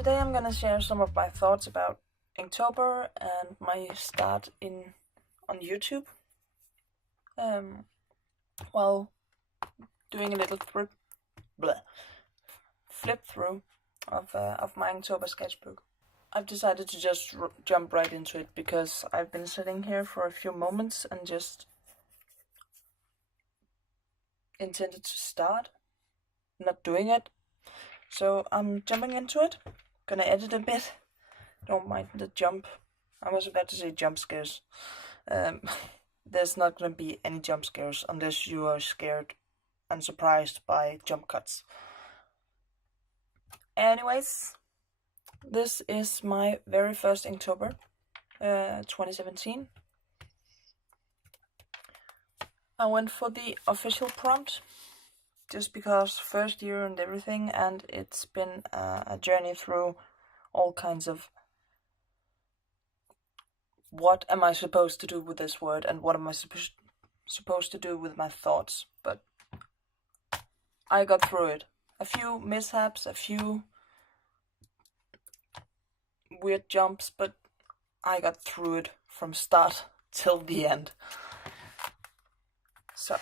Today I'm gonna share some of my thoughts about Inktober and my start on YouTube. While doing a little flip through of my Inktober sketchbook, I've decided to just jump right into it because I've been sitting here for a few moments and just intended to start, not doing it. So I'm jumping into it. Gonna edit a bit. Don't mind the jump. I was about to say jump scares. There's not gonna be any jump scares unless you are scared and surprised by jump cuts. Anyways, this is my very first Inktober, 2017. I went for the official prompt just because first year and everything, and it's been a journey through all kinds of what am I supposed to do with this word and what am I supposed to do with my thoughts. But I got through it. A few mishaps, a few weird jumps, but I got through it from start till the end. So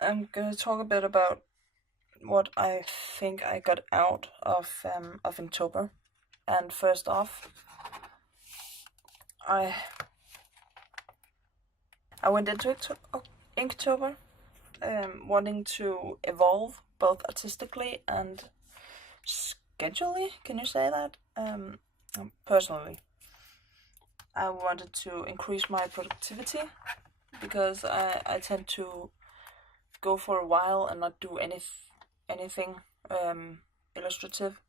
I'm gonna talk a bit about what I think I got out of Inktober. And first off, I went into Inktober wanting to evolve both artistically and schedulely. Can you say that? Personally, I wanted to increase my productivity because I tend to go for a while and not do anything illustrative,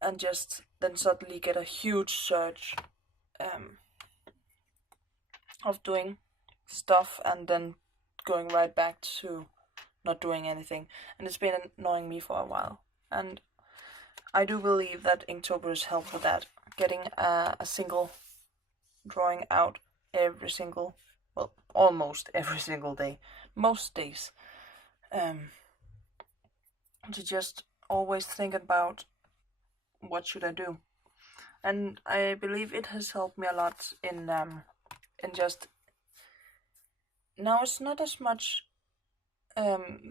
and just then suddenly get a huge surge of doing stuff and then going right back to not doing anything. And it's been annoying me for a while, and I do believe that Inktober has helped with that, getting a single drawing out almost every single day, most days, to just always think about what should I do. And I believe it has helped me a lot in just now. It's not as much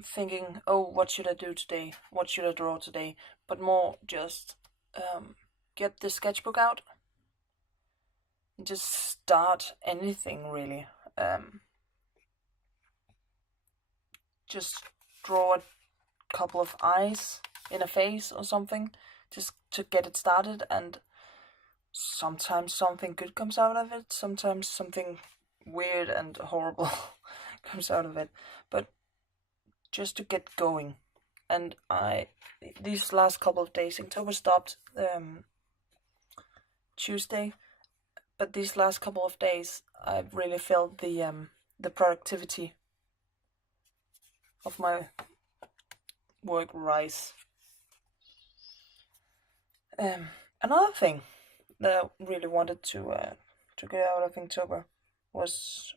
thinking, oh, what should I do today, what should I draw today, but more just get the sketchbook out and just start anything really. Just draw a couple of eyes in a face or something, just to get it started, and sometimes something good comes out of it, sometimes something weird and horrible comes out of it, but just to get going. And these last couple of days, Inktober stopped Tuesday, but these last couple of days I've really felt the productivity of my work rise. Another thing that I really wanted to get out of Inktober was,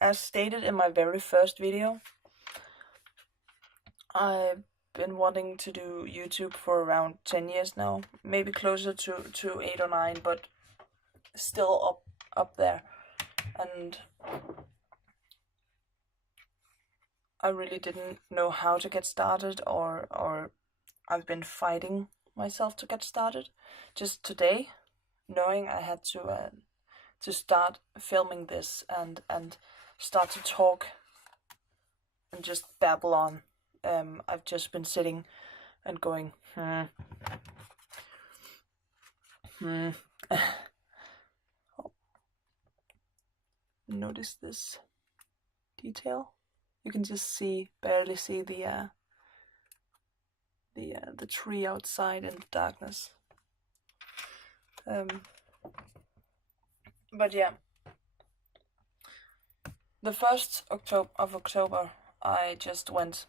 as stated in my very first video, I've been wanting to do YouTube for around 10 years now, maybe closer to 8 or 9, but still up there. And I really didn't know how to get started, or I've been fighting myself to get started. Just today, knowing I had to start filming this and start to talk and just babble on. I've just been sitting and going, Notice this detail? You can just barely see the tree outside in the darkness. But yeah, the 1st of October, I just went,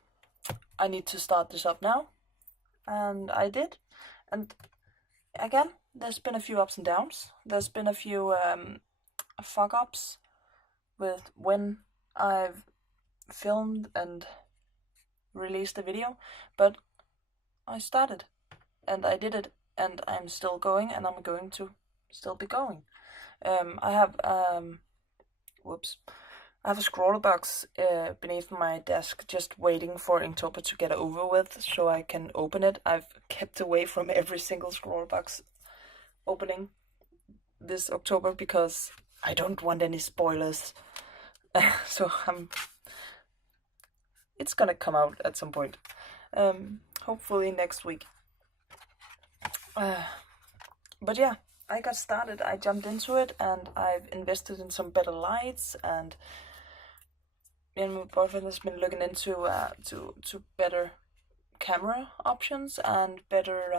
I need to start this up now, and I did. And again, there's been a few ups and downs. There's been a few fuck ups with when I've filmed and released a video, but I started and I did it, and I'm still going, and I'm going to still be going. I have I have a scroll box beneath my desk, just waiting for Inktober to get over with, so I can open it. I've kept away from every single scroll box opening this October because I don't want any spoilers. So it's gonna come out at some point. Hopefully next week. But yeah, I got started. I jumped into it, and I've invested in some better lights, and my boyfriend has been looking into to better camera options and better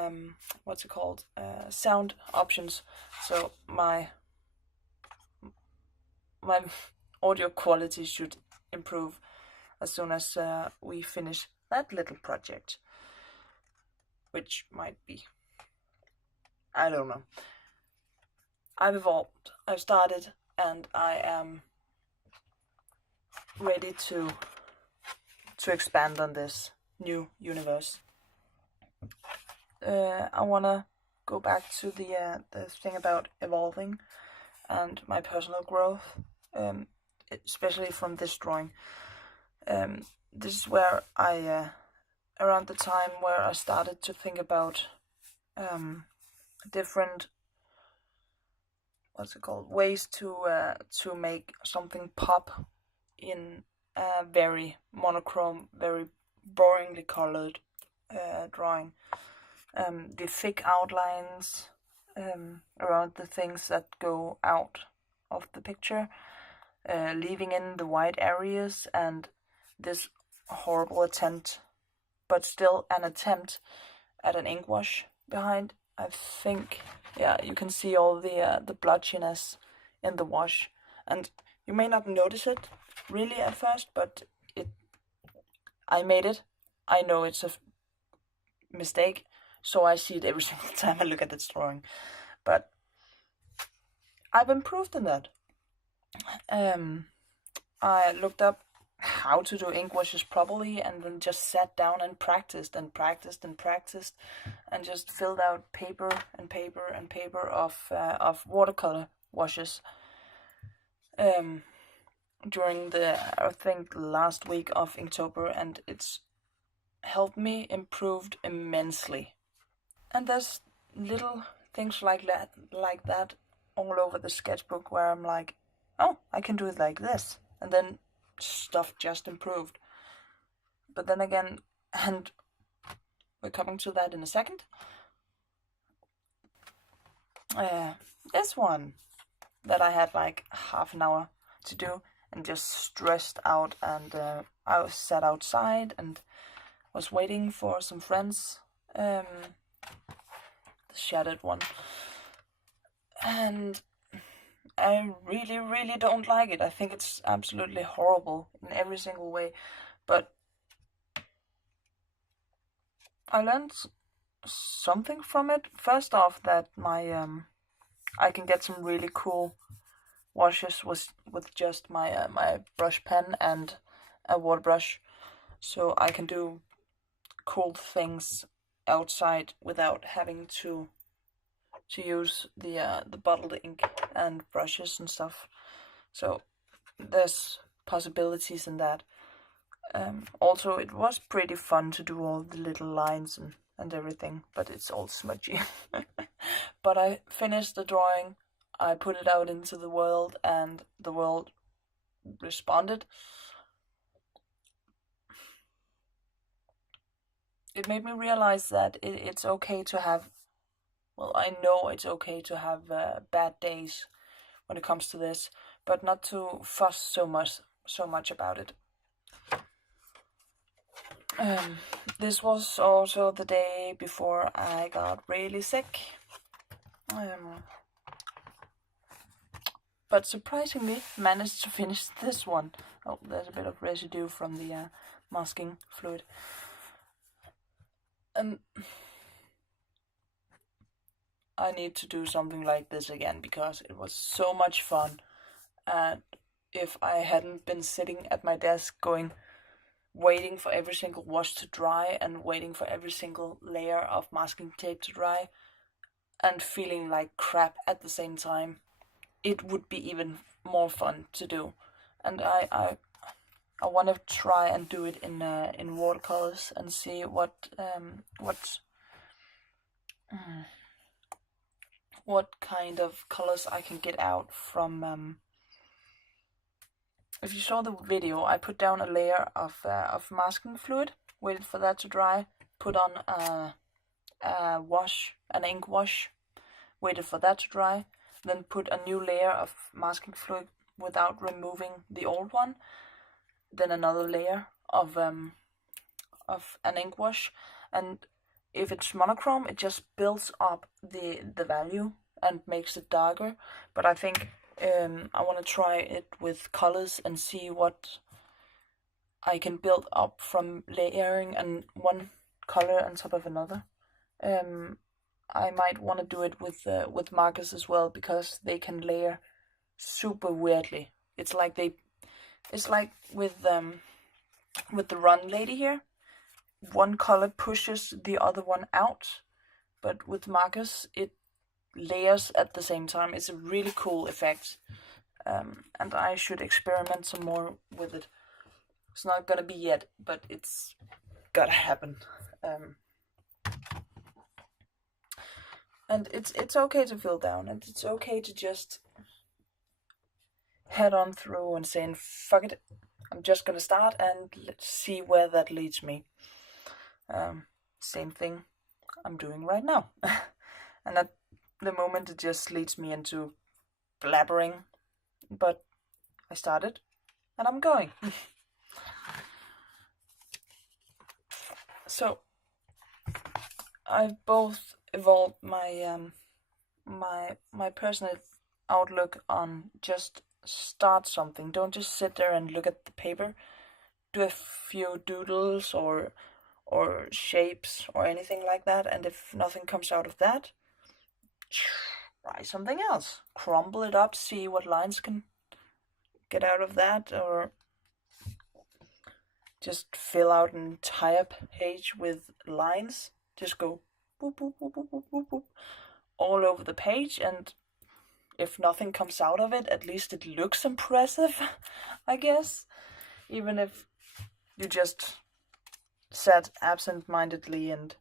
sound options. So my audio quality should improve as soon as we finish that little project, which might be, I don't know. I've evolved, I've started, and I am ready to expand on this new universe. I wanna go back to the thing about evolving and my personal growth, especially from this drawing. This is where I, around the time where I started to think about different, ways to make something pop in a very monochrome, very boringly colored drawing. The thick outlines around the things that go out of the picture, leaving in the white areas, and this horrible attempt, but still an attempt at an ink wash behind. I think, yeah, you can see all the blotchiness in the wash, and you may not notice it really at first, but I made it. I know it's a mistake, so I see it every single time I look at this drawing. But I've improved in that. I looked up how to do ink washes properly, and then just sat down and practiced and practiced and practiced, and just filled out paper and paper and paper of watercolor washes. During I think last week of Inktober, and it's helped me improved immensely. And there's little things like that all over the sketchbook where I'm like, oh, I can do it like this, and then stuff just improved. But then again, and we're coming to that in a second, this one that I had like half an hour to do, and just stressed out, and I was sat outside and was waiting for some friends, the shattered one, and I really, really don't like it. I think it's absolutely horrible in every single way, but I learned something from it. First off, that I can get some really cool washes with just my my brush pen and a water brush, so I can do cool things outside without having to use the bottled ink and brushes and stuff. So there's possibilities in that. Also, it was pretty fun to do all the little lines and everything, but it's all smudgy. But I finished the drawing, I put it out into the world, and the world responded. It made me realize that it's okay to have, well, I know it's okay to have bad days when it comes to this, but not to fuss so much about it. This was also the day before I got really sick. But surprisingly managed to finish this one. Oh, there's a bit of residue from the masking fluid. I need to do something like this again because it was so much fun, and if I hadn't been sitting at my desk waiting for every single wash to dry and waiting for every single layer of masking tape to dry and feeling like crap at the same time. It would be even more fun to do. And I want to try and do it in watercolors and see what kind of colors I can get out from. If you saw the video, I put down a layer of masking fluid, waited for that to dry, put on an ink wash, waited for that to dry, then put a new layer of masking fluid without removing the old one, then another layer of an ink wash, and if it's monochrome, it just builds up the value and makes it darker. But I think I want to try it with colors and see what I can build up from layering and one color on top of another. I might want to do it with markers as well, because they can layer super weirdly. It's like with the run lady here. One color pushes the other one out, but with markers it layers at the same time. It's a really cool effect, and I should experiment some more with it. It's not gonna be yet, but it's gotta happen. And it's okay to feel down, and it's okay to just head on through and saying, fuck it, I'm just gonna start and let's see where that leads me. Same thing I'm doing right now. And at the moment it just leads me into blabbering, but I started and I'm going. So I've both evolved my my personal outlook on just start something. Don't just sit there and look at the paper. Do a few doodles or shapes or anything like that, and if nothing comes out of that, try something else. Crumble it up, see what lines can get out of that, or just fill out an entire page with lines. Just go boop, boop, boop, boop, boop, boop, boop, all over the page, and if nothing comes out of it, at least it looks impressive, I guess. Even if you just sat absent-mindedly and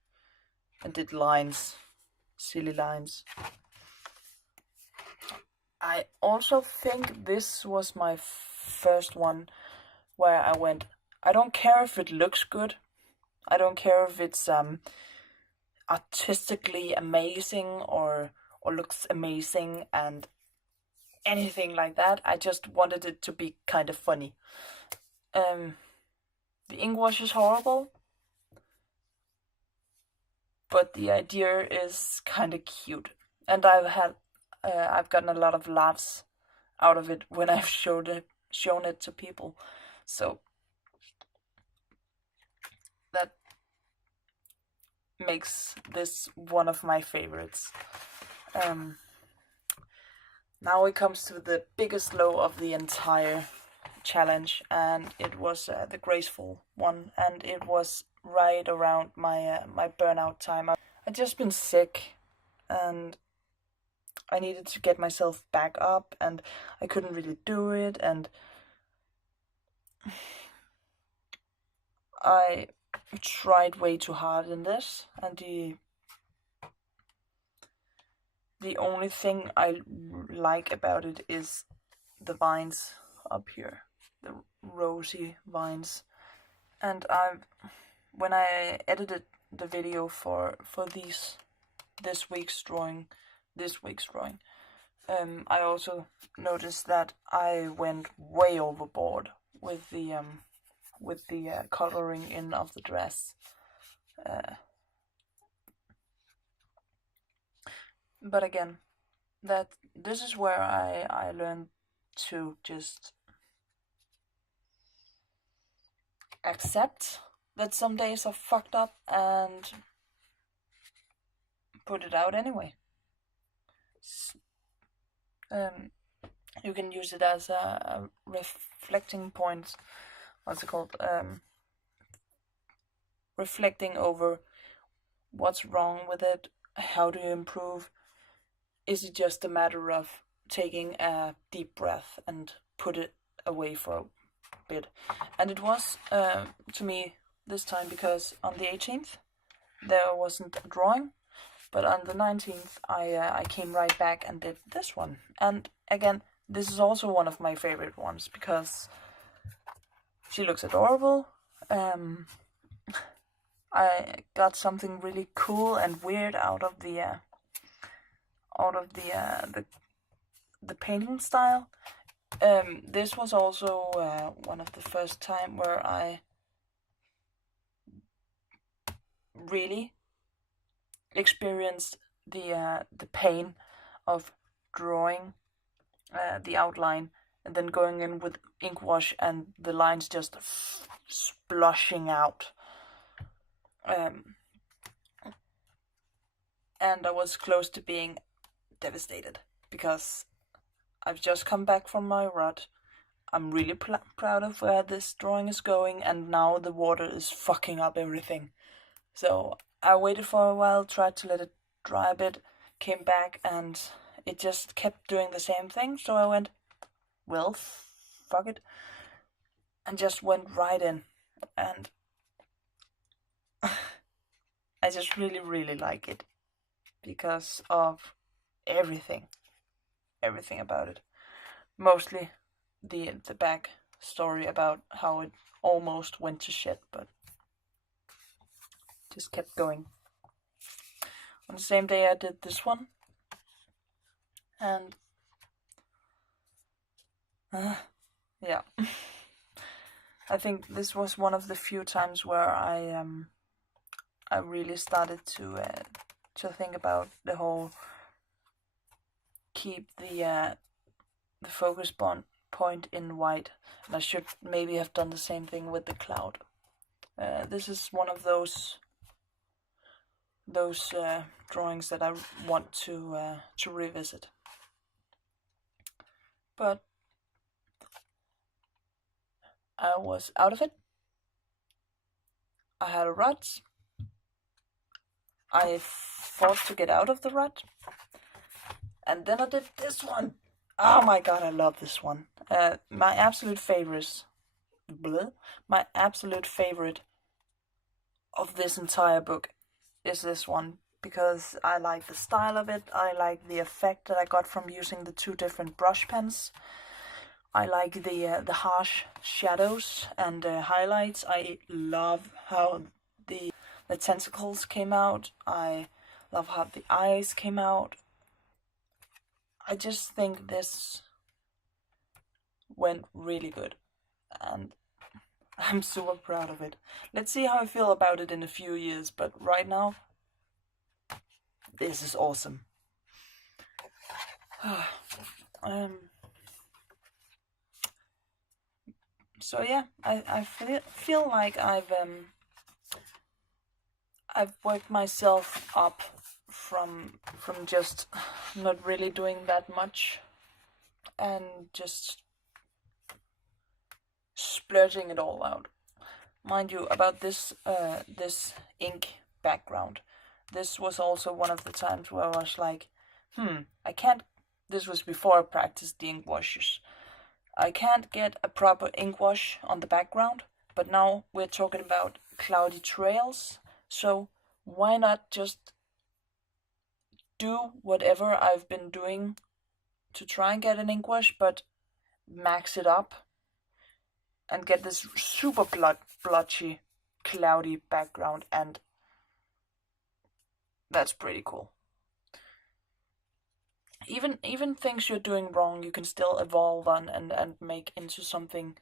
did lines, silly lines. I also think this was my first one where I went, I don't care if it looks good. I don't care if it's artistically amazing or looks amazing and anything like that. I just wanted it to be kind of funny. The ink wash is horrible, but the idea is kind of cute, and I've gotten a lot of laughs out of it when I've shown it to people, so that makes this one of my favorites. Now it comes to the biggest low of the entire challenge, and it was the graceful one, and it was right around my my burnout time. I'd just been sick, and I needed to get myself back up, and I couldn't really do it, and I tried way too hard in this, and the only thing I like about it is the vines up here, the rosy vines. And when I edited the video for this week's drawing, I also noticed that I went way overboard with the coloring in of the dress. But again, this is where I learned to just accept that some days are fucked up and put it out anyway. You can use it as a reflecting points. What's it called? Reflecting over what's wrong with it. How do you improve? Is it just a matter of taking a deep breath and put it away for a bit? And it was to me this time, because on the 18th there wasn't a drawing, but on the 19th I came right back and did this one. And again, this is also one of my favorite ones because she looks adorable. I got something really cool and weird out of the painting style. This was also one of the first time where I really experienced the pain of drawing the outline and then going in with ink wash and the lines just splushing out. And I was close to being devastated because I've just come back from my rut. I'm really proud of where this drawing is going, and now the water is fucking up everything. So I waited for a while, tried to let it dry a bit, came back, and it just kept doing the same thing. So I went, well, fuck it, and just went right in. And I just really, really like it because of everything about it. Mostly the back story about how it almost went to shit, but just kept going. On the same day I did this one, and yeah, I think this was one of the few times where I really started to think about the whole keep the focus point in white, and I should maybe have done the same thing with the cloud. This is one of those drawings that I want to revisit, but I was out of it. I had a rut. I fought to get out of the rut, and then I did this one. Oh my god, I love this one. My absolute favorite of this entire book is this one, because I like the style of it. I like the effect that I got from using the two different brush pens. I like the harsh shadows and highlights. I love how the tentacles came out. I love how the eyes came out. I just think this went really good, and I'm super proud of it. Let's see how I feel about it in a few years, but right now, this is awesome. So yeah, I feel like I've worked myself up from just not really doing that much and just splurging it all out. Mind you, about this this ink background, this was also one of the times where I was like, I can't. This was before I practiced the ink washes. I can't get a proper ink wash on the background, but now we're talking about cloudy trails, so why not just do whatever I've been doing to try and get an ink wash, but max it up and get this super blotchy, cloudy background, and that's pretty cool. Even things you're doing wrong, you can still evolve on and make into something.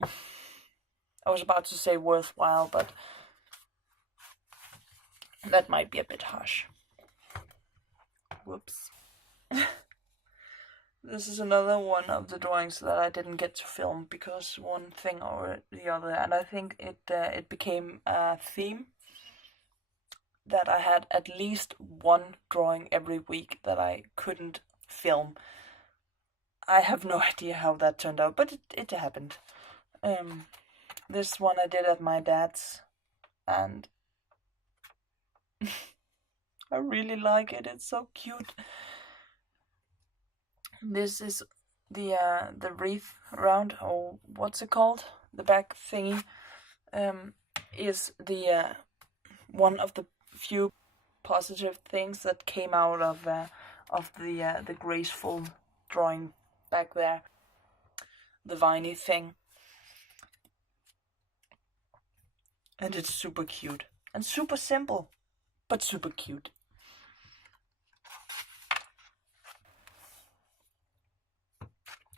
I was about to say worthwhile, but that might be a bit harsh. Whoops. This is another one of the drawings that I didn't get to film because one thing or the other, and I think it became a theme that I had at least one drawing every week that I couldn't film. I have no idea how that turned out, but it happened. This one I did at my dad's, and I really like it. It's so cute. This is the wreath around, or what's it called? The back thingy. Is the one of the few positive things that came out of the graceful drawing back there, the viney thing, and it's super cute and super simple, but super cute.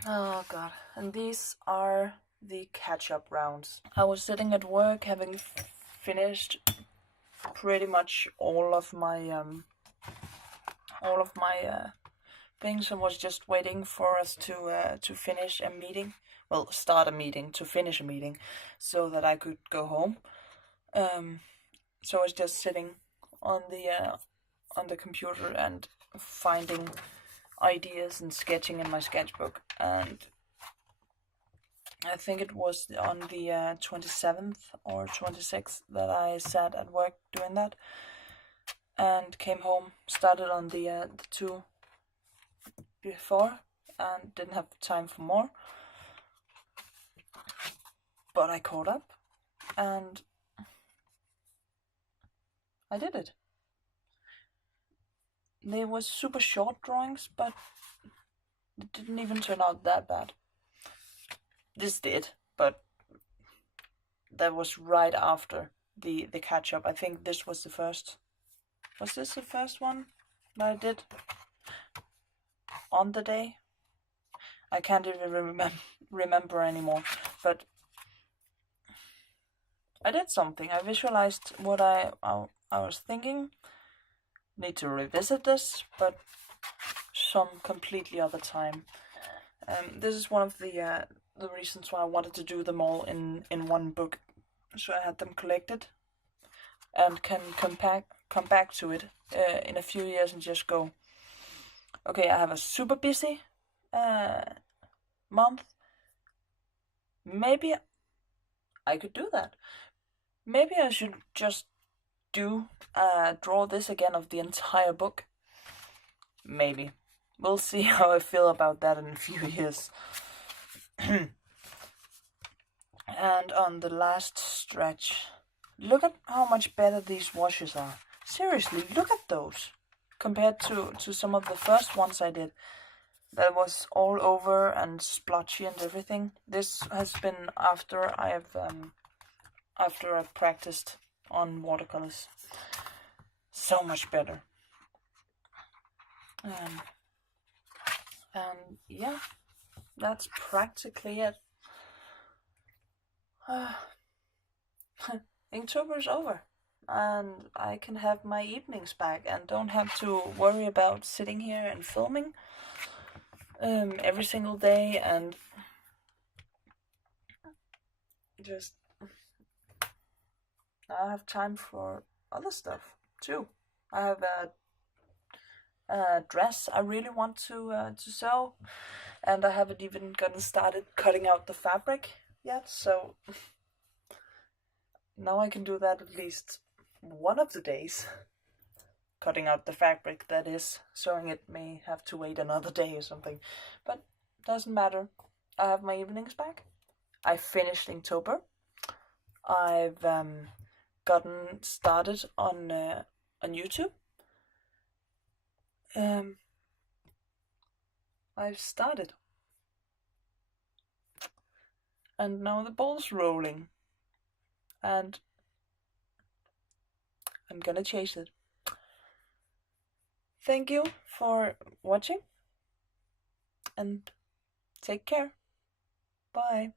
Oh god, and these are the catch-up rounds. I was sitting at work having finished pretty much all of my things, and was just waiting for us to finish a meeting. Well, start a meeting to finish a meeting, so that I could go home. So I was just sitting on the computer and finding ideas and sketching in my sketchbook, and I think it was on the 27th or 26th that I sat at work doing that, and came home, started on the two before, and didn't have time for more, but I caught up, and I did it. They were super short drawings, but it didn't even turn out that bad. This did, but that was right after the catch-up. I think this was the first. Was this the first one that I did on the day? I can't even remember anymore, but I did something. I visualized what I was thinking. Need to revisit this, but some completely other time. This is one of the reasons why I wanted to do them all in one book, so I had them collected and can come back to it in a few years and just go, okay, I have a super busy month. Maybe I could do that. Maybe I should just draw this again of the entire book. Maybe. We'll see how I feel about that in a few years. And on the last stretch, look at how much better these washes are. Seriously, look at those. Compared to some of the first ones I did. That was all over and splotchy and everything. This has been after I've practiced on watercolors. So much better. And yeah, that's practically it. Inktober is over, and I can have my evenings back and don't have to worry about sitting here and filming every single day, and just I have time for other stuff too. I have a dress I really want to sew, and I haven't even gotten started cutting out the fabric yet, so now I can do that at least one of the days. Cutting out the fabric, that is. Sewing it may have to wait another day or something, but doesn't matter. I have my evenings back. I finished Inktober. I've gotten started on YouTube. I've started, and now the ball's rolling, and I'm gonna chase it. Thank you for watching, and take care. Bye.